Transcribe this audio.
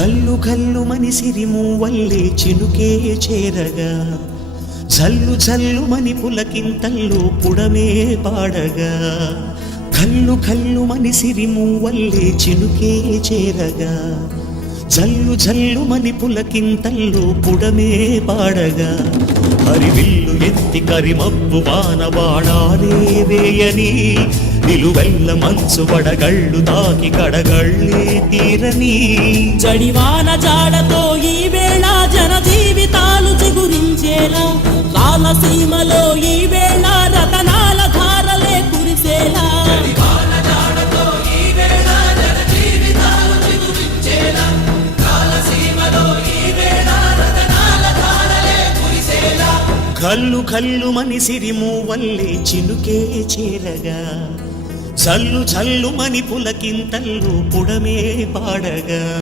కల్లు కల్లు మని సిరిమూవల్లే చినుకే చేరగా జల్లు జల్లు మని పులకింతల్లో పుడమే పాడగా కల్లు కల్లు మని సిరిమూవల్లే చినుకే చేరగా జల్లు జల్లు మని పులకింతల్లో పుడమే పాడగా హరివిల్లు ఎత్తి కరిమబ్బు వానవాడాలే వేయని నిలువెల్ల మంచు వడగళ్ళు తాకి కడగళ్ళే తీరని జడివాన జాడతో ఈ వేళ జన జీవితాలు చిగురించేలా రాలసీమలో ఈ వేళ రతనాల ధారలే కురిసేలా కల్లు కల్లు మని సిరిమూవల్లే చినుకే చేరగా జల్లు జల్లు మని పులకింతల్లో పుడమే పాడగా